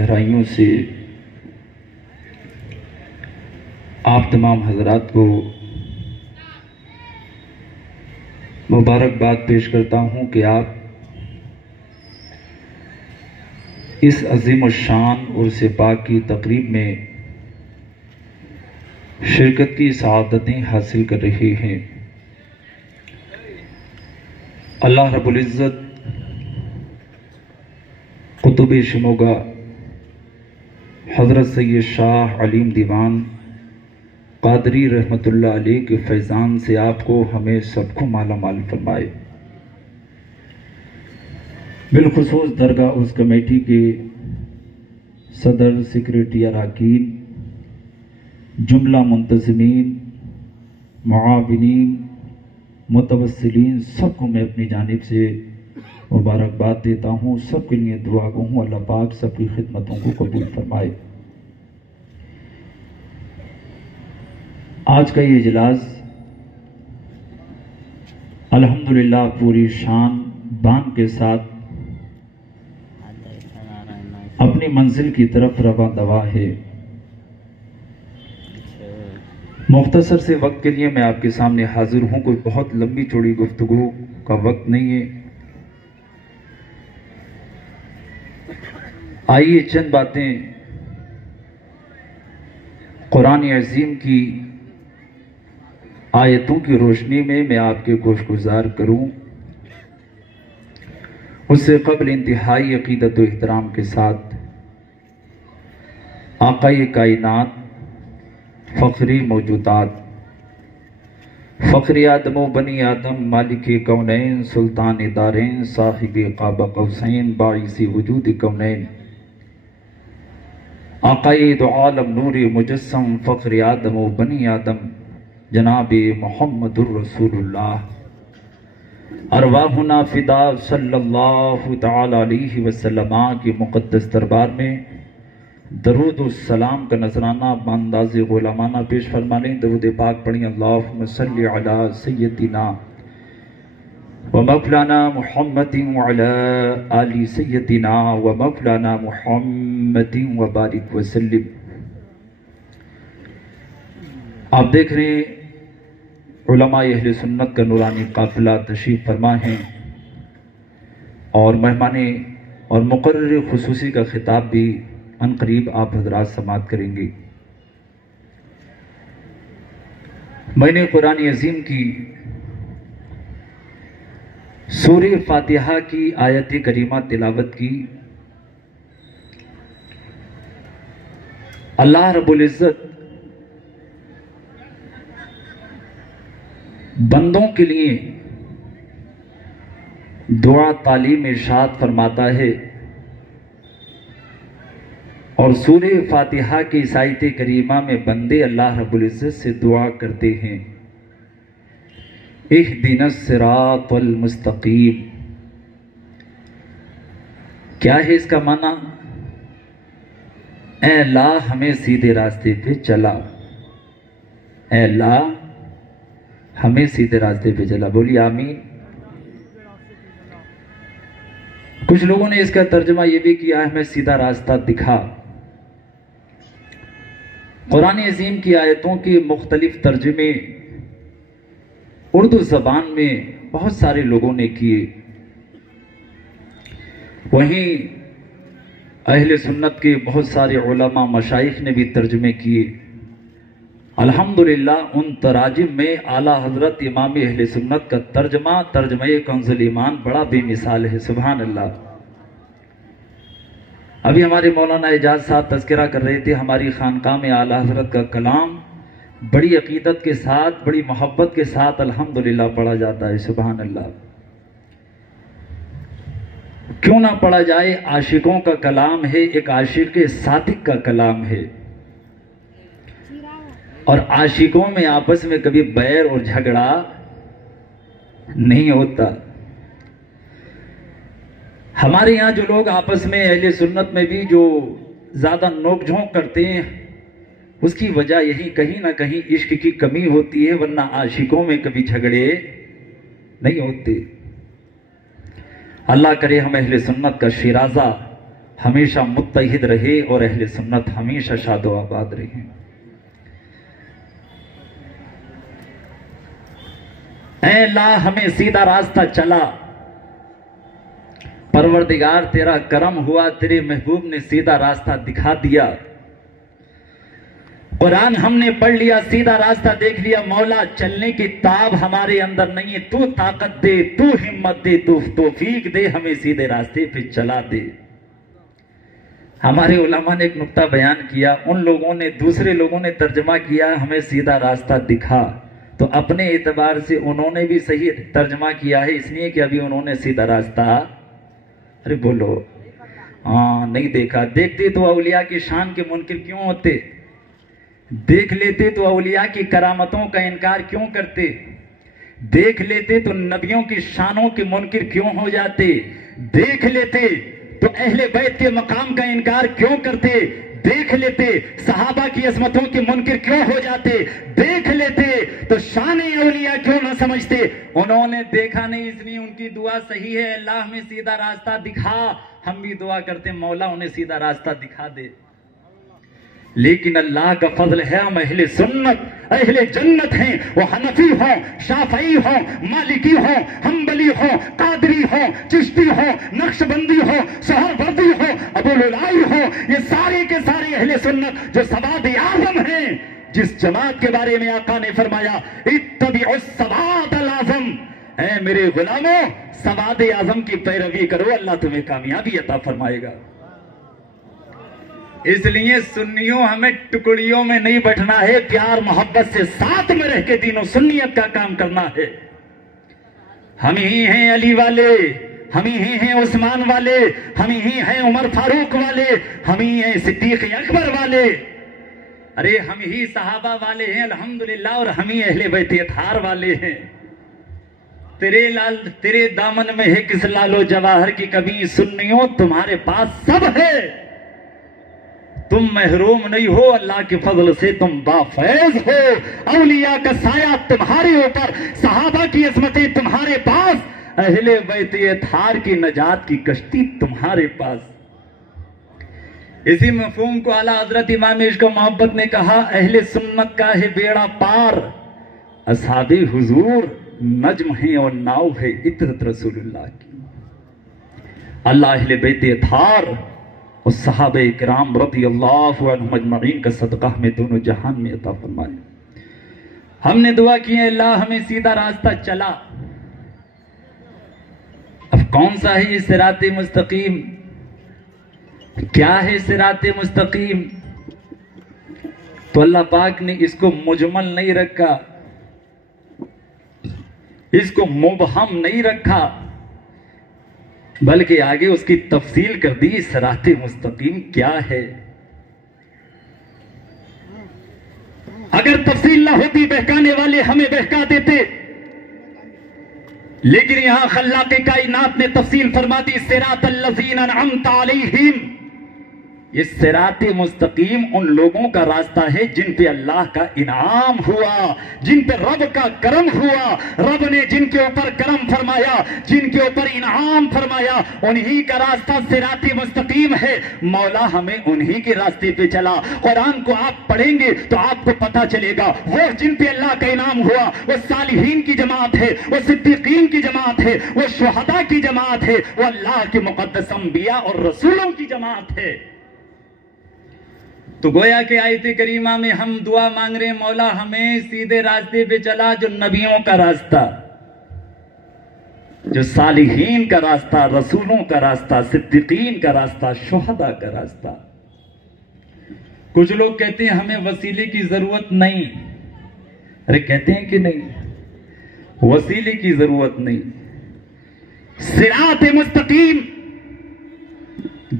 گہرائیوں سے آپ تمام حضرات کو مبارکباد پیش کرتا ہوں کہ آپ اس عظیم الشان عرس پاک کی تقریب میں شرکت کی سعادتیں حاصل کر رہے ہیں۔ اللہ رب العزت قطب شموگا حضرت سید شاہ علیم دیوان قادری رحمۃ اللہ علیہ کے فیضان سے آپ کو ہمیں سب کو مالا مال فرمائے۔ بالخصوص درگاہ عرس کمیٹی کے صدر، سیکریٹری، اراکین، جملہ منتظمین، معاونین، متوسلین، سب کو میں اپنی جانب سے مبارکباد دیتا ہوں۔ سب کے لیے دعا گو ہوں اللہ پاک سب کی خدمتوں کو قبول فرمائے۔ آج کا یہ اجلاس الحمدللہ پوری شان بان کے ساتھ اپنی منزل کی طرف رواں دوا ہے۔ مختصر سے وقت کے لیے میں آپ کے سامنے حاضر ہوں، کوئی بہت لمبی چوڑی گفتگو کا وقت نہیں ہے۔ آئیے چند باتیں قرآن عظیم کی آیتوں کی روشنی میں آپ کے گوش گزار کروں۔ اس سے قبل انتہائی عقیدت و احترام کے ساتھ آقائے کائنات، فخری موجودات، فخر آدم و بنی آدم، مالک کونین، سلطان دارین، صاحب قاب قوسین، باعث وجود کونین، آقائے دو عالم، نور مجسم، فخر آدم و بنی آدم، جناب محمد الرسول اللہ، ارواحنا فدا صلی اللہ تعالی علیہ وسلم کی مقدس دربار میں درود و سلام کا نذرانہ بانداز غلامانہ پیش فرما لیں۔ درود پاک پڑھیں۔ اللہم صلی علی سیدنا و مولانا محمد وعلی آل سیدنا و مولانا محمد وبارک وسلم۔ آپ دیکھ رہے ہیں علماء اہل سنت کا نورانی قافلہ تشریف فرما ہیں، اور مہمان اور مقرر خصوصی کا خطاب بھی ان قریب آپ حضرات سماعت کریں گے۔ میں نے قرآن عظیم کی سورہ فاتحہ کی آیت کریمہ تلاوت کی۔ اللہ رب العزت بندوں کے لیے دعا تعلیم ارشاد فرماتا ہے، اور سورہ فاتحہ کی اس آیت کریمہ میں بندے اللہ رب العزت سے دعا کرتے ہیں، اہدنا الصراط المستقیم۔ کیا ہے اس کا معنی؟ اے اللہ ہمیں سیدھے راستے پہ چلا، اے اللہ ہمیں سیدھے راستے پہ چلا۔ بولی آمین۔ کچھ لوگوں نے اس کا ترجمہ یہ بھی کیا ہے ہمیں سیدھا راستہ دکھا۔ قرآن عظیم کی آیتوں کے مختلف ترجمے اردو زبان میں بہت سارے لوگوں نے کیے، وہیں اہل سنت کے بہت سارے علماء مشائخ نے بھی ترجمے کیے۔ الحمدللہ ان تراجم میں اعلیٰ حضرت امام اہل سنت کا ترجمہ کنز ایمان بڑا بے مثال ہے۔ سبحان اللہ۔ ابھی ہمارے مولانا اعجاز صاحب تذکرہ کر رہے تھے، ہماری خانقاہ میں اعلیٰ حضرت کا کلام بڑی عقیدت کے ساتھ، بڑی محبت کے ساتھ الحمدللہ پڑھا جاتا ہے۔ سبحان اللہ۔ کیوں نہ پڑھا جائے؟ عاشقوں کا کلام ہے، ایک عاشق صادق کا کلام ہے، اور عاشقوں میں آپس میں کبھی بیر اور جھگڑا نہیں ہوتا۔ ہمارے یہاں جو لوگ آپس میں اہل سنت میں بھی جو زیادہ نوک جھونک کرتے ہیں، اس کی وجہ یہی کہیں نہ کہیں عشق کی کمی ہوتی ہے، ورنہ عاشقوں میں کبھی جھگڑے نہیں ہوتے۔ اللہ کرے ہم اہل سنت کا شیرازہ ہمیشہ متحد رہے اور اہل سنت ہمیشہ شاد و آباد رہے۔ اے اللہ ہمیں سیدھا راستہ چلا، پروردگار تیرا کرم ہوا، تیرے محبوب نے سیدھا راستہ دکھا دیا۔ قرآن ہم نے پڑھ لیا، سیدھا راستہ دیکھ لیا، مولا چلنے کی تاب ہمارے اندر نہیں ہے، تو طاقت دے، تو ہمت دے، تو توفیق دے، ہمیں سیدھے راستے پہ چلا دے۔ ہمارے علماء نے ایک نقطہ بیان کیا، ان لوگوں نے، دوسرے لوگوں نے ترجمہ کیا ہمیں سیدھا راستہ دکھا، تو اپنے اعتبار سے انہوں نے بھی صحیح ترجمہ کیا ہے، اس لیے کہ ابھی انہوں نے سیدھا راستہ، ارے بولو، ہاں نہیں دیکھا۔ دیکھتے تو اولیاء کی شان کے منکر کیوں ہوتے؟ دیکھ لیتے تو اولیاء کی کرامتوں کا انکار کیوں کرتے؟ دیکھ لیتے تو نبیوں کی شانوں کے منکر کیوں ہو جاتے؟ دیکھ لیتے تو اہل بیت کے مقام کا انکار کیوں کرتے؟ دیکھ لیتے صحابہ کی عظمتوں کے منکر کیوں ہو جاتے؟ دیکھ لیتے تو شان اولیاء کیوں نہ سمجھتے؟ انہوں نے دیکھا نہیں، اس لیے ان کی دعا صحیح ہے، اللہ ہمیں سیدھا راستہ دکھا۔ ہم بھی دعا کرتے مولا انہیں سیدھا راستہ دکھا دے، لیکن اللہ کا فضل ہے ہم اہل سنت، اہل جنت ہیں، وہ حنفی ہوں، شافعی ہوں، مالکی ہوں، حنبلی ہوں، قادری ہوں، چشتی ہوں، نقشبندی ہوں، سہروردی ہوں، ابوالعلائی ہوں، یہ سارے کے سارے اہل سنت جو سواد اعظم ہیں، جس جماعت کے بارے میں آقا نے فرمایا اتبعوا السواد الاعظم، اے میرے غلاموں سواد اعظم کی پیروی کرو، اللہ تمہیں کامیابی عطا فرمائے گا۔ اس لیے سنیوں ہمیں ٹکڑیوں میں نہیں بیٹھنا ہے، پیار محبت سے ساتھ میں رہ کے دین و سنیت کا کام کرنا ہے۔ ہم ہی ہیں علی والے، ہم ہی ہیں عثمان والے، ہم ہی ہیں عمر فاروق والے، ہم ہی ہیں صدیق اکبر والے، ارے ہم ہی صحابہ والے ہیں الحمدللہ، اور ہم ہی اہل بیت اطہار والے ہیں۔ تیرے دامن میں ہے کس لال و جواہر کی کمی، سنیوں تمہارے پاس سب ہے، تم محروم نہیں ہو، اللہ کے فضل سے تم بافیض ہو، اولیاء کا سایہ تمہارے اوپر، صحابہ کی عظمتیں تمہارے پاس، اہل بیت اطہار کی نجات کی کشتی تمہارے پاس۔ اسی مفہوم کو اعلیٰ حضرت امام عشق و محبت نے کہا اہل سنت کا ہے بیڑا پار، اصحاب حضور نجم ہیں اور ناؤ ہے عطرت رسول اللہ کی۔ اللہ اہل بیت اطہار اور صحابہ کرام رضی اللہ عنہم اجمعین کا صدقہ ہمیں دونوں جہان میں عطا فرمائے۔ ہم نے دعا کی ہے اللہ ہمیں سیدھا راستہ چلا۔ اب کون سا ہے یہ صراط مستقیم؟ کیا ہے صراط مستقیم؟ تو اللہ پاک نے اس کو مجمل نہیں رکھا، اس کو مبہم نہیں رکھا، بلکہ آگے اس کی تفصیل کر دی صراط مستقیم کیا ہے۔ اگر تفصیل نہ ہوتی بہکانے والے ہمیں بہکا دیتے، لیکن یہاں خلاق کائنات نے تفصیل فرما دی صراط الذین انعمت علیہم، یہ صراط مستقیم ان لوگوں کا راستہ ہے جن پہ اللہ کا انعام ہوا، جن پہ رب کا کرم ہوا، رب نے جن کے اوپر کرم فرمایا، جن کے اوپر انعام فرمایا، انہی کا راستہ صراط مستقیم ہے۔ مولا ہمیں انہی کے راستے پہ چلا۔ قرآن کو آپ پڑھیں گے تو آپ کو پتہ چلے گا وہ جن پہ اللہ کا انعام ہوا وہ صالحین کی جماعت ہے، وہ صدیقین کی جماعت ہے، وہ شہداء کی جماعت ہے، وہ اللہ کے مقدس انبیاء اور رسولوں کی جماعت ہے۔ تو گویا کہ آیت کریمہ میں ہم دعا مانگ رہے ہیں مولا ہمیں سیدھے راستے پہ چلا، جو نبیوں کا راستہ، جو صالحین کا راستہ، رسولوں کا راستہ، صدیقین کا راستہ، شہداء کا راستہ۔ کچھ لوگ کہتے ہیں ہمیں وسیلے کی ضرورت نہیں، ارے کہتے ہیں کہ نہیں، وسیلے کی ضرورت نہیں۔ صراط مستقیم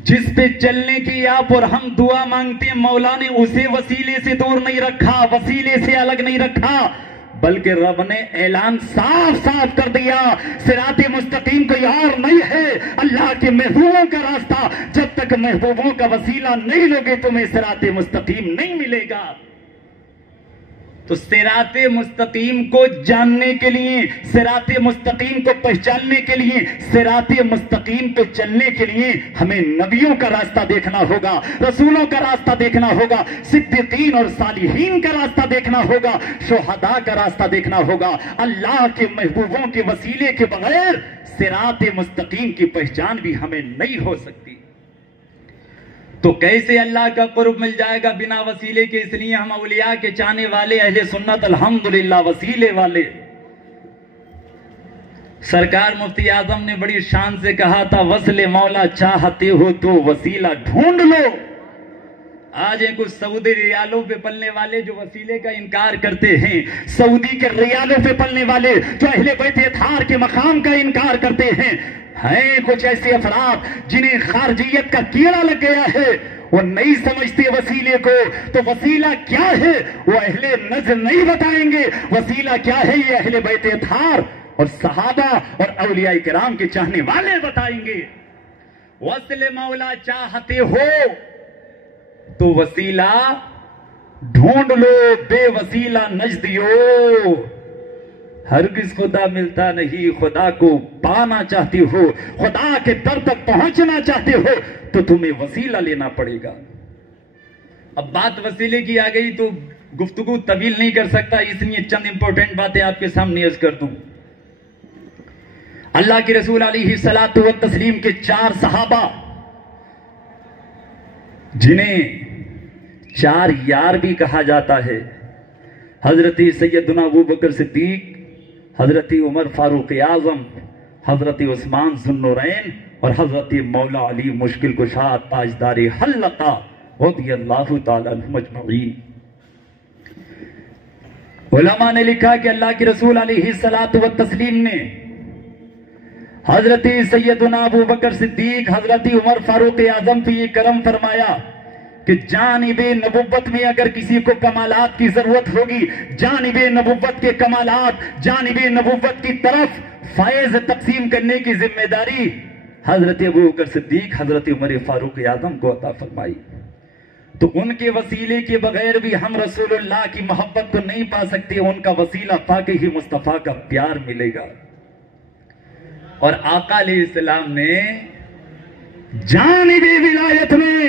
جس پہ چلنے کی آپ اور ہم دعا مانگتے ہیں، مولا نے اسے وسیلے سے دور نہیں رکھا، وسیلے سے الگ نہیں رکھا، بلکہ رب نے اعلان صاف صاف کر دیا صراط مستقیم کوئی اور نہیں ہے، اللہ کے محبوبوں کا راستہ، جب تک محبوبوں کا وسیلہ نہیں لوگے تمہیں صراط مستقیم نہیں ملے گا۔ تو صراط مستقیم کو جاننے کے لیے، صراط مستقیم کو پہچاننے کے لیے، صراط مستقیم پہ چلنے کے لیے ہمیں نبیوں کا راستہ دیکھنا ہوگا، رسولوں کا راستہ دیکھنا ہوگا، صدیقین اور صالحین کا راستہ دیکھنا ہوگا، شہداء کا راستہ دیکھنا ہوگا۔ اللہ کے محبوبوں کے وسیلے کے بغیر صراط مستقیم کی پہچان بھی ہمیں نہیں ہو سکتی۔ تو کیسے اللہ کا قرب مل جائے گا بنا وسیلے کے؟ اس لیے ہم اولیاء کے چاہنے والے اہل سنت الحمدللہ وسیلے والے۔ سرکار مفتی اعظم نے بڑی شان سے کہا تھا، وصل مولا چاہتے ہو تو وسیلہ ڈھونڈ لو۔ آج ہیں کچھ سعودی ریالوں پہ پلنے والے جو وسیلے کا انکار کرتے ہیں، سعودی کے ریالوں پہ پلنے والے جو اہل بیت اطہار کے مقام کا انکار کرتے ہیں کچھ ایسے افراد جنہیں خارجیت کا کیڑا لگ گیا ہے، وہ نہیں سمجھتے وسیلے کو۔ تو وسیلہ کیا ہے وہ اہل نجد نہیں بتائیں گے، وسیلہ کیا ہے یہ اہل بیت اطہار اور صحابہ اور اولیاء کرام کے چاہنے والے بتائیں گے۔ وصل مولا چاہتے ہو تو وسیلہ ڈھونڈ لو، بے وسیلہ نجدیو۔ ہرگز خدا ملتا نہیں، خدا کو پانا چاہتے ہو، خدا کے در تک پہنچنا چاہتے ہو تو تمہیں وسیلہ لینا پڑے گا۔ اب بات وسیلے کی آ گئی تو گفتگو طویل نہیں کر سکتا، اس لیے چند امپورٹنٹ باتیں آپ کے سامنے عرض کر دوں۔ اللہ کے رسول علیہ الصلوۃ والتسلیم کے 4 صحابہ جنہیں 4 یار بھی کہا جاتا ہے، حضرت سیدنا ابوبکر صدیق، حضرت عمر فاروق اعظم، حضرت عثمان ذو النورین اور حضرت مولا علی مشکل کشا تاجدار حلقہ رضی اللہ تعالی عنہم اجمعین۔ علماء نے لکھا کہ اللہ کے رسول علیہ الصلوۃ والتسلیم نے حضرت سیدنا ابوبکر صدیق، حضرت عمر فاروق اعظم پہ یہ کرم فرمایا کہ جانب نبوت میں اگر کسی کو کمالات کی ضرورت ہوگی، جانب نبوت کے کمالات، جانب نبوت کی طرف فیض تقسیم کرنے کی ذمہ داری حضرت ابوبکر صدیق، حضرت عمر فاروق اعظم کو عطا فرمائی۔ تو ان کے وسیلے کے بغیر بھی ہم رسول اللہ کی محبت کو نہیں پا سکتے، ان کا وسیلہ پا کے ہی مصطفیٰ کا پیار ملے گا۔ اور آقا علیہ السلام نے جانب ولایت میں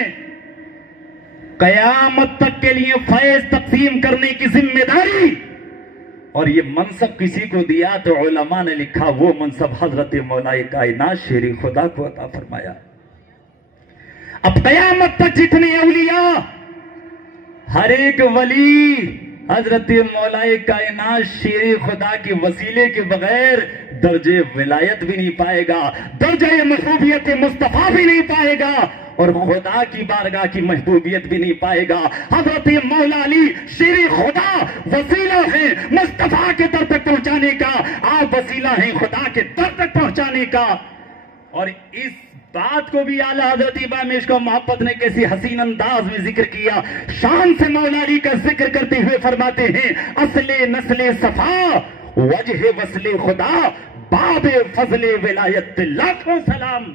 قیامت تک کے لیے فیض تقسیم کرنے کی ذمہ داری اور یہ منصب کسی کو دیا تو علماء نے لکھا وہ منصب حضرت مولا کائنات شیر خدا کو عطا فرمایا۔ اب قیامت تک جتنے اولیاء، ہر ایک ولی حضرت مولا کائنات شیر خدا کے وسیلے کے بغیر درجہ ولایت بھی نہیں پائے گا، درجہ محبوبیت مصطفیٰ بھی نہیں پائے گا اور خدا کی بارگاہ کی محبوبیت بھی نہیں پائے گا۔ حضرت مولا علی شیر خدا وسیلہ ہیں مصطفیٰ کے در تک پہنچانے کا، آپ وسیلہ ہیں خدا کے در تک پہنچانے کا۔ اور اس بات کو بھی اعلیٰ حضرت امام عشق و محبت نے کیسی حسین انداز میں ذکر کیا، شان سے مولا علی کا ذکر کرتے ہوئے فرماتے ہیں، اصل نسل صفا وجہ وصل خدا باب فضل ولایت لاکھوں سلام۔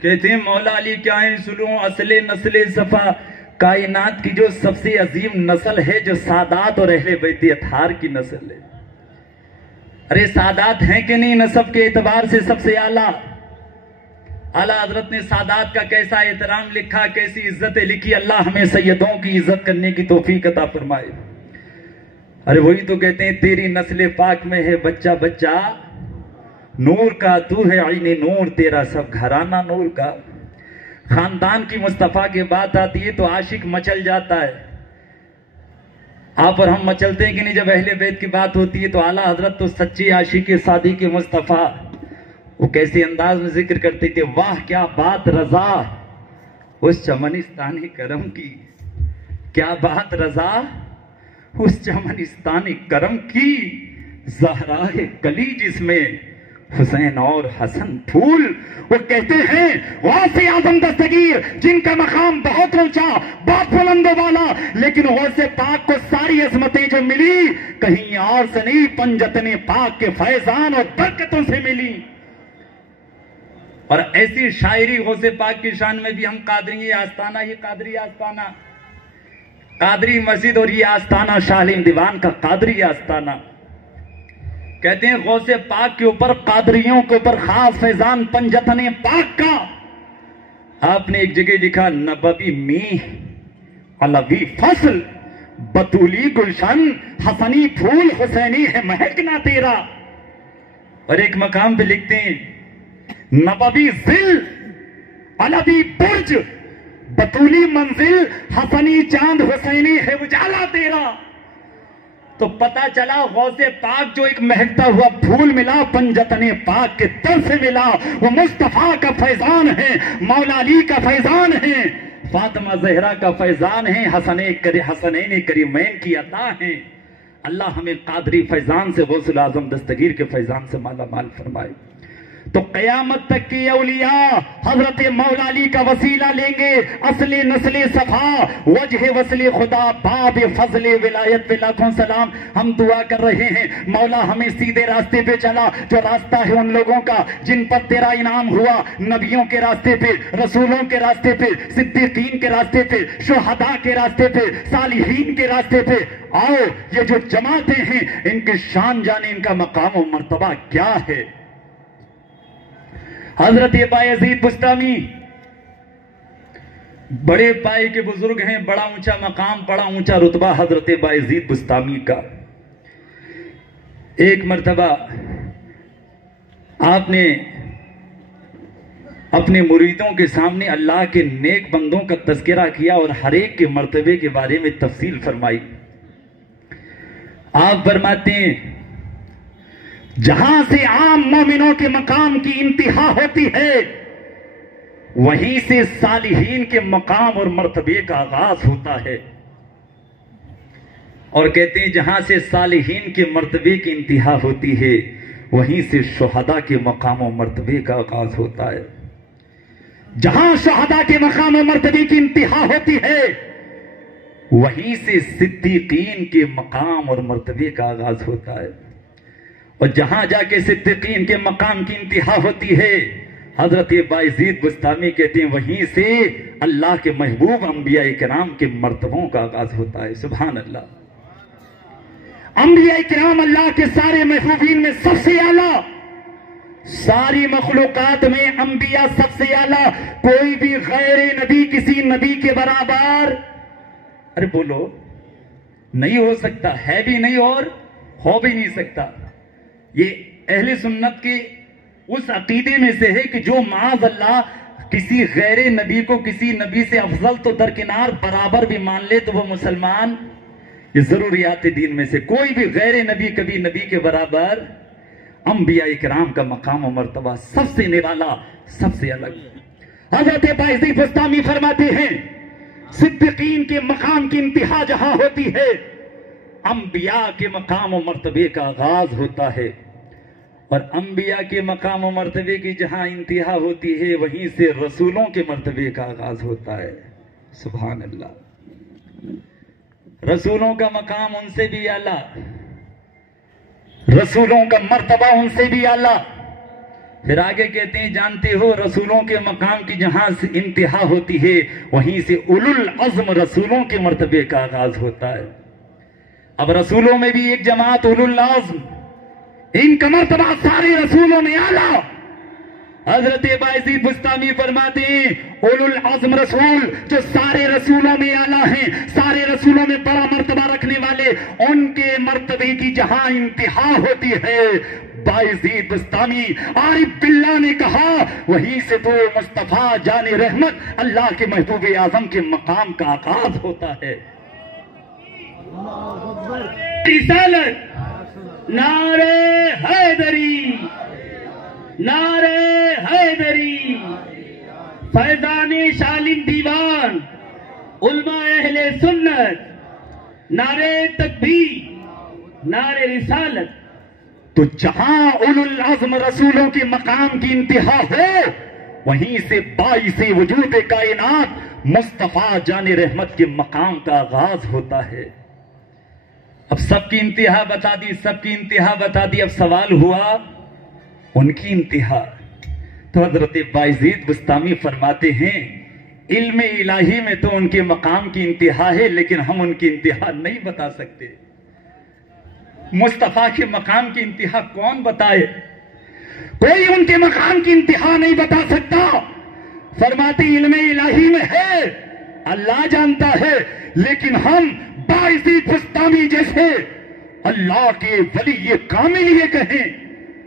کہتے ہیں مولا علی کیا ہیں سنو، اصل نسل صفا کائنات کی جو سب سے عظیم نسل ہے جو سادات اور اہل بیت اطہار کی نسل ہے۔ ارے سادات ہیں کہ نہیں نسب کے اعتبار سے سب سے اعلیٰ؟ اعلیٰ حضرت نے سادات کا کیسا احترام لکھا، کیسی عزتیں لکھی، اللہ ہمیں سیدوں کی عزت کرنے کی توفیق عطا فرمائے۔ ارے وہی تو کہتے ہیں تیری نسل پاک میں ہے بچہ بچہ نور کا، تو ہے عین نور، تیرا سب گھرانہ نور کا۔ خاندان کی مصطفیٰ کی بات آتی ہے تو عاشق مچل جاتا ہے۔ آپ اور ہم مچلتے ہیں کہ نہیں؟ جب اہل بیت کی بات ہوتی ہے تو اعلیٰ حضرت تو سچی عاشق صادق مصطفیٰ وہ کیسے انداز میں ذکر کرتے تھے، واہ کیا بات رضا اس چمنستانی کرم کی، کیا بات رضا اس چمنستانی کرم کی، زہرا کلی جس میں حسین اور حسن پھول۔ وہ کہتے ہیں غوث اعظم دستگیر جن کا مقام بہت اونچا بہت بلند والا، لیکن غوث پاک کو ساری عظمتیں جو ملی کہیں اور سے نہیں، پنجتن پاک کے فیضان اور برکتوں سے ملی۔ اور ایسی شاعری غوث پاک کی شان میں بھی ہم قادری آستانہ، یہ قادری آستانہ قادری مسجد اور یہ آستانہ شاہ عالم دیوان کا قادری آستانہ. کہتے ہیں غوث پاک کے اوپر، قادریوں کے اوپر خاص فیضان پنجتن پاک کا. آپ نے ایک جگہ لکھا نبوی میہ علوی فصل، بطولی گلشن، حسنی پھول، حسینی ہے مہکنا تیرا. اور ایک مقام پہ لکھتے ہیں نبوی ذل، علوی برج، بطولی منزل، حسنی چاند، حسینی ہے اجالا تیرا. تو پتا چلا غوث پاک جو ایک مہکتا ہوا پھول ملا پنجتن پاک کے در سے ملا، وہ مصطفیٰ کا فیضان ہے، مولا علی کا فیضان ہے، فاطمہ زہرا کا فیضان ہے، حسنین کریمین کی عطا ہیں. اللہ ہمیں قادری فیضان سے، غوث الاعظم دستگیر کے فیضان سے مالا مال فرمائے. تو قیامت تک کی اولیاء حضرت مولا علی کا وسیلہ لیں گے. اصل نسل صفا، وجہ وصل خدا، باب فضل ولایت پہ لاکھوں سلام. ہم دعا کر رہے ہیں مولا ہمیں سیدھے راستے پہ چلا، جو راستہ ہے ان لوگوں کا جن پر تیرا انعام ہوا، نبیوں کے راستے پہ، رسولوں کے راستے پہ، صدیقین کے راستے پہ، شہداء کے راستے پہ، صالحین کے راستے پہ. آؤ یہ جو جماعتیں ہیں ان کے شان جانے، ان کا مقام و مرتبہ کیا ہے. حضرت بایزید بسطامی بڑے پائے کے بزرگ ہیں، بڑا اونچا مقام، بڑا اونچا رتبہ حضرت بایزید بسطامی کا. ایک مرتبہ آپ نے اپنے مریدوں کے سامنے اللہ کے نیک بندوں کا تذکرہ کیا اور ہر ایک کے مرتبے کے بارے میں تفصیل فرمائی. آپ فرماتے ہیں جہاں سے عام مومنوں کے مقام کی انتہا ہوتی ہے، وہیں سے صالحین کے مقام اور مرتبے کا آغاز ہوتا ہے. اور کہتے ہیں جہاں سے صالحین کے مرتبے کی انتہا ہوتی ہے، وہیں سے شہداء کے مقام و مرتبے کا آغاز ہوتا ہے. جہاں شہداء کے مقام و مرتبے کی انتہا ہوتی ہے، وہیں سے صدیقین کے مقام اور مرتبے کا آغاز ہوتا ہے. اور جہاں جا کے صدیقین کے مقام کی انتہا ہوتی ہے، حضرت بایزید بسطامی کہتے ہیں وہیں سے اللہ کے محبوب انبیاء کرام کے مرتبوں کا آغاز ہوتا ہے. سبحان اللہ. انبیاء کرام اللہ کے سارے محبوبین میں سب سے اعلیٰ، ساری مخلوقات میں انبیاء سب سے اعلیٰ. کوئی بھی غیر نبی کسی نبی کے برابر، ارے بولو، نہیں ہو سکتا، ہے بھی نہیں اور ہو بھی نہیں سکتا. یہ اہل سنت کے اس عقیدے میں سے ہے کہ جو معاذ اللہ کسی غیر نبی کو کسی نبی سے افضل تو درکنار برابر بھی مان لے تو وہ مسلمان. یہ ضروریات دین میں سے کوئی بھی غیر نبی کبھی نبی کے برابر. انبیاء کرام کا مقام و مرتبہ سب سے نرالا، سب سے الگ. حضرت بایزید بسطامی فرماتے ہیں صدیقین کے مقام کی انتہا جہاں ہوتی ہے، انبیاء کے مقام و مرتبے کا آغاز ہوتا ہے. اور انبیاء کے مقام و مرتبے کی جہاں انتہا ہوتی ہے، وہیں سے رسولوں کے مرتبے کا آغاز ہوتا ہے. سبحان اللہ. رسولوں کا مقام ان سے بھی اعلیٰ، رسولوں کا مرتبہ ان سے بھی اعلیٰ. پھر آگے کہتے ہیں جانتے ہو رسولوں کے مقام کی جہاں سے انتہا ہوتی ہے، وہیں سے اولو العزم رسولوں کے مرتبے کا آغاز ہوتا ہے. اب رسولوں میں بھی ایک جماعت اولو العزم، ان کا مرتبہ سارے رسولوں میں اعلیٰ. حضرت بایزید بسطامی فرماتے ہیں اولو العزم رسول جو سارے رسولوں میں اعلیٰ ہیں، سارے رسولوں میں بڑا مرتبہ رکھنے والے، ان کے مرتبے کی جہاں انتہا ہوتی ہے، بایزید بسطامی عارف باللہ نے کہا وہیں سے تو مصطفیٰ جان رحمت اللہ کے محبوب اعظم کے مقام کا آغاز ہوتا ہے. رسالت، نعرہ حیدری، نعرہ حیدری، فیضان شاہ عالم دیوان، علماء اہل سنت، نعرہ تکبیر، نعرہ رسالت. تو جہاں اولو العزم رسولوں کے مقام کی انتہا ہو، وہیں سے باعث وجود کائنات مصطفیٰ جان رحمت کے مقام کا آغاز ہوتا ہے. اب سب کی انتہا بتا دی، سب کی انتہا بتا دی. اب سوال ہوا ان کی انتہا. تو حضرت بایزید بسطامی فرماتے ہیں علم الہی میں تو ان کے مقام کی انتہا ہے، لیکن ہم ان کی انتہا نہیں بتا سکتے۔ مصطفیٰ کے مقام کی انتہا کون بتائے؟ کوئی ان کے مقام کی انتہا نہیں بتا سکتا۔ فرماتے علم الہی میں ہے، اللہ جانتا ہے، لیکن ہم باعزید بستامی جیسے اللہ کے ولی کامل یہ کہیں،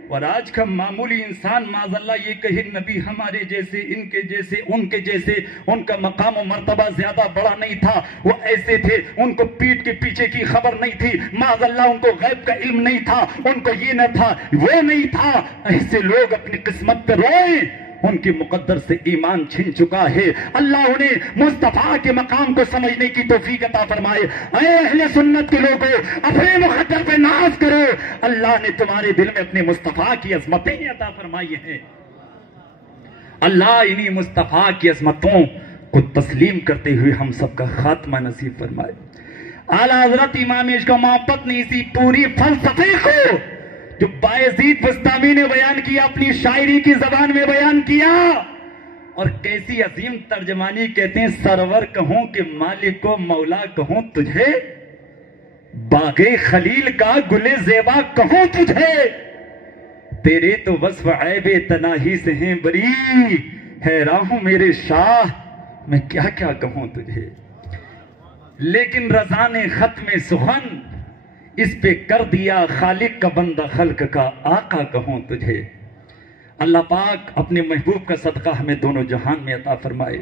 اور آج کا معمولی انسان معاذ اللہ یہ کہے نبی ہمارے جیسے، ان کے جیسے، ان کے جیسے، ان کا مقام و مرتبہ زیادہ بڑا نہیں تھا، وہ ایسے تھے، ان کو پیٹ کے پیچھے کی خبر نہیں تھی، معاذ اللہ ان کو غیب کا علم نہیں تھا، ان کو یہ نہ تھا، وہ نہیں تھا۔ ایسے لوگ اپنی قسمت پہ روئیں، ان کی مقدر سے ایمان چھن چکا ہے۔ اللہ انہیں مصطفیٰ کے مقام کو سمجھنے کی توفیق عطا فرمائے۔ اے اہل سنت کے لوگوں، اپنے مقدر پہ ناز کرو، اللہ نے تمہارے دل میں اپنے مصطفیٰ کی عظمتیں عطا فرمائی ہیں۔ اللہ انہی مصطفیٰ کی عظمتوں کو تسلیم کرتے ہوئے ہم سب کا خاتمہ نصیب فرمائے۔ اعلیٰ حضرت امام عشق و محبت نے اسی پوری فلسفے کو جو بایزید بستامی نے بیان کیا، اپنی شاعری کی زبان میں بیان کیا، اور کیسی عظیم ترجمانی، کہتے ہیں سرور کہوں کہ مالک و مولا کہوں تجھے، باغ خلیل کا گل زیبا کہوں تجھے، تیرے تو وصف عیب تناہی سے ہیں بری، حیران ہوں میرے شاہ میں کیا کیا کہوں تجھے۔ لیکن رضا نے ختم سخن اس پہ کر دیا، خالق کا بندہ خلق کا آقا کہوں تجھے۔ اللہ پاک اپنے محبوب کا صدقہ ہمیں دونوں جہان میں عطا فرمائے۔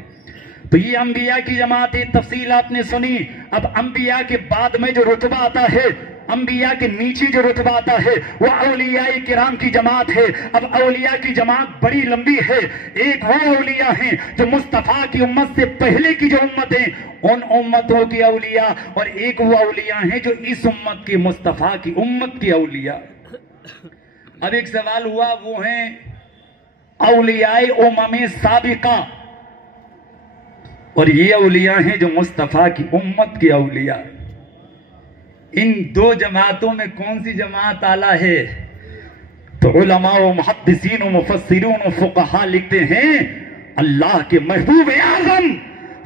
تو یہ انبیاء کی جماعت تفصیل آپ نے سنی۔ اب انبیاء کے بعد میں جو رتبہ آتا ہے، انبیاء کے نیچے جو رتبہ آتا ہے وہ اولیاء کرام کی جماعت ہے۔ اب اولیاء کی جماعت بڑی لمبی ہے۔ ایک وہ اولیاء ہیں جو مصطفیٰ کی امت سے پہلے کی جو امت ہیں ان امتوں کی اولیاء، اور ایک وہ اولیاء ہیں جو اس امت کی مصطفیٰ کی امت کی اولیاء۔ اب ایک سوال ہوا، وہ ہیں اولیاء امم سابقہ، اور یہ اولیاء ہیں جو مصطفیٰ کی امت کی اولیاء۔ ان دو جماعتوں میں کون سی جماعت اعلیٰ ہے؟ تو علماء و محدثین و مفسرون و فقہاء لکھتے ہیں اللہ کے محبوب اعظم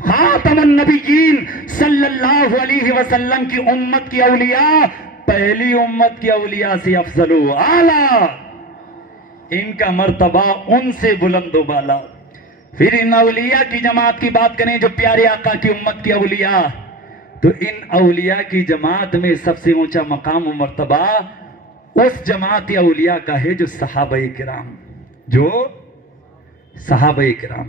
خاتم النبیین صلی اللہ علیہ وسلم کی امت کی اولیاء پہلی امت کی اولیاء سے افضل و اعلیٰ، ان کا مرتبہ ان سے بلند و بالا۔ پھر ان اولیاء کی جماعت کی بات کریں جو پیارے آقا کی امت کی اولیاء، تو ان اولیاء کی جماعت میں سب سے اونچا مقام و مرتبہ اس جماعت اولیاء کا ہے جو صحابہ کرام، جو صحابہ کرام۔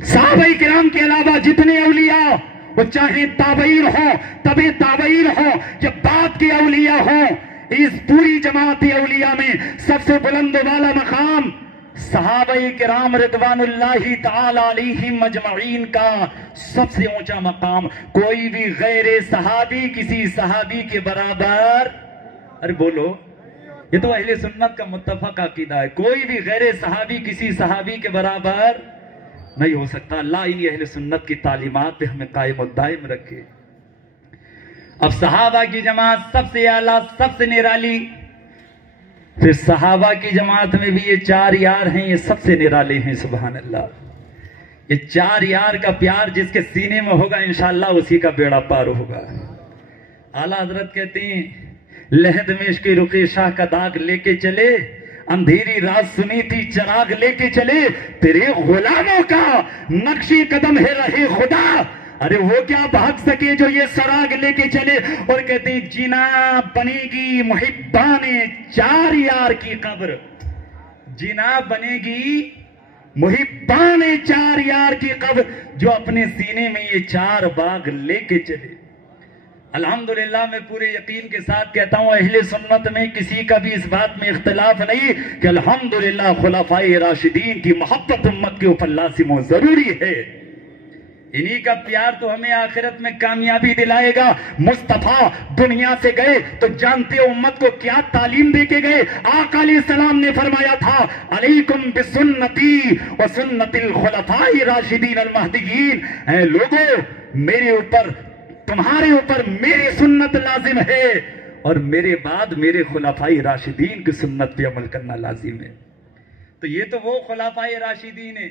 صحابہ کرام کے علاوہ جتنے اولیاء، وہ چاہے تابعین ہوں، تبع تابعین ہوں، یا بعد کے اولیاء ہوں، اس پوری جماعت اولیاء میں سب سے بلند والا مقام صحابہ کرام رضوان اللہ تعالی علیہم مجمعین کا سب سے اونچا مقام۔ کوئی بھی غیر صحابی کسی صحابی کے برابر، ارے بولو، یہ تو اہل سنت کا متفق عقیدہ ہے، کوئی بھی غیر صحابی کسی صحابی کے برابر نہیں ہو سکتا۔ اللہ انہی اہل سنت کی تعلیمات پہ ہمیں قائم و دائم رکھے۔ اب صحابہ کی جماعت سب سے اعلیٰ، سب سے نرالی، پھر صحابہ کی جماعت میں بھی یہ چار یار ہیں، یہ سب سے نرالے ہیں، سبحان اللہ۔ یہ چار یار کا پیار جس کے سینے میں ہوگا انشاءاللہ اسی کا بیڑا پار ہوگا۔ اعلیٰ حضرت کہتے ہیں لحد میں عشق رخ شاہ کا داغ لے کے چلے، اندھیری رات سنی تھی چراغ لے کے چلے، تیرے غلاموں کا نقش قدم ہے رہے خدا، ارے وہ کیا بھاگ سکے جو یہ سراغ لے کے چلے۔ اور کہتے ہیں جنا بنے گی محبان چار یار کی قبر، جنا بنے گی محبان چار یار کی قبر، جو اپنے سینے میں یہ چار باغ لے کے چلے۔ الحمدللہ میں پورے یقین کے ساتھ کہتا ہوں اہل سنت میں کسی کا بھی اس بات میں اختلاف نہیں کہ الحمدللہ خلفائے راشدین کی محبت امت کے اوپر لازم و ضروری ہے۔ انہی کا پیار تو ہمیں آخرت میں کامیابی دلائے گا۔ مصطفیٰ دنیا سے گئے تو جانتے ہو امت کو کیا تعلیم دے کے گئے؟ آقا علیہ السلام نے فرمایا تھا علیکم بسنتی و سنت الخلفاء راشدین المہدیین، اے لوگو میرے اوپر، تمہارے اوپر میری سنت لازم ہے، اور میرے بعد میرے خلفاء راشدین کی سنت پہ عمل کرنا لازم ہے۔ تو یہ تو وہ خلفاء راشدین ہیں۔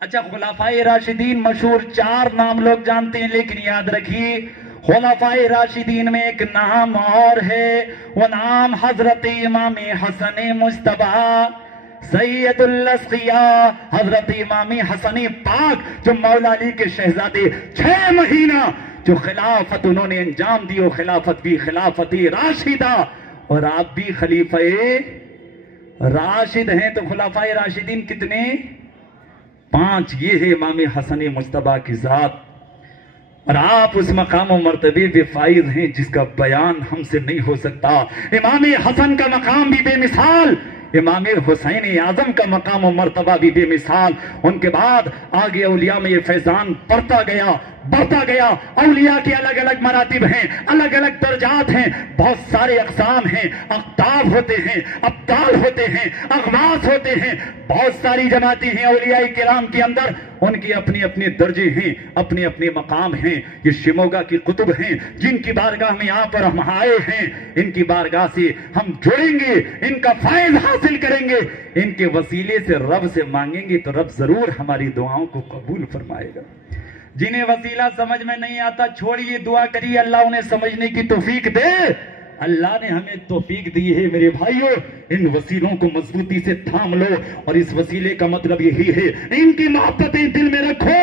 اچھا خلفائے راشدین مشہور 4 نام لوگ جانتے ہیں، لیکن یاد رکھیے خلفائے راشدین میں ایک نام اور ہے، وہ نام حضرت امام حسن مجتبیٰ سید الاسقیاء، حضرت امام حسن پاک جو مولا علی کے شہزادے 6 مہینہ جو خلافت انہوں نے انجام دی، وہ خلافت بھی خلافت راشدہ، اور آپ بھی خلیفہ راشد ہیں۔ تو خلفائے راشدین کتنے؟ 5۔ یہ ہے امام حسن مجتبیٰ کی ذات، اور آپ اس مقام و مرتبے پہ فائز ہیں جس کا بیان ہم سے نہیں ہو سکتا۔ امام حسن کا مقام بھی بے مثال، امام حسین اعظم کا مقام و مرتبہ بھی بے مثال۔ ان کے بعد آگے اولیاء میں یہ فیضان بڑھتا گیا۔ اولیاء کے الگ الگ مراتب ہیں، الگ الگ درجات ہیں، بہت سارے اقسام ہیں، اقطاب ہوتے ہیں، ابدال ہوتے ہیں، اغواص ہوتے ہیں، بہت ساری جماعتیں ہیں اولیاء کرام کے اندر، ان کے اپنے اپنے درجے ہیں، اپنے اپنے مقام ہیں۔ یہ شموگا کی قطب ہیں جن کی بارگاہ میں یہاں پر ہم آئے ہیں، ان کی بارگاہ سے ہم جڑیں گے، ان کا فیض حاصل کریں گے، ان کے وسیلے سے رب سے مانگیں گے تو رب ضرور ہماری دعاؤں کو قبول فرمائے گا۔ جنہیں وسیلہ سمجھ میں نہیں آتا چھوڑیے، دعا کریے اللہ انہیں سمجھنے کی توفیق دے۔ اللہ نے ہمیں توفیق دی ہے میرے بھائیوں، ان وسیلوں کو مضبوطی سے تھام لو، اور اس وسیلے کا مطلب یہی ہے ان کی محبتیں دل میں رکھو،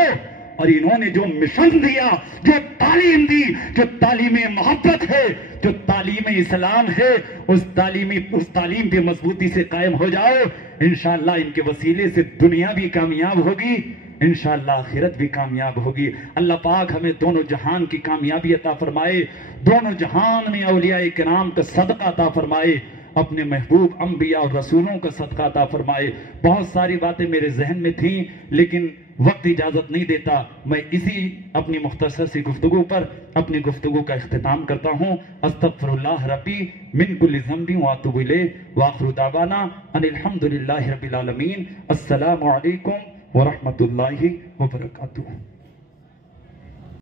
اور انہوں نے جو مشن دیا، جو تعلیم دی، جو تعلیم محبت ہے، جو تعلیم اسلام ہے، اس تعلیم پہ مضبوطی سے قائم ہو جاؤ۔ انشاءاللہ ان کے وسیلے سے دنیا بھی کامیاب ہوگی، انشاءاللہ آخرت بھی کامیاب ہوگی۔ اللہ پاک ہمیں دونوں جہان کی کامیابی عطا فرمائے، دونوں جہان میں اولیاء کرام کا صدقہ عطا فرمائے، اپنے محبوب انبیاء اور رسولوں کا صدقہ عطا فرمائے۔ بہت ساری باتیں میرے ذہن میں تھیں لیکن وقت اجازت نہیں دیتا، میں اسی اپنی مختصر سی گفتگو پر اپنی گفتگو کا اختتام کرتا ہوں۔ استغفر اللہ ربی من کل ذنب واتوب الیہ، وآخر دعوانا ان الحمد للہ رب العالمین۔ السلام علیکم ورحمۃ اللہ وبرکاتہ۔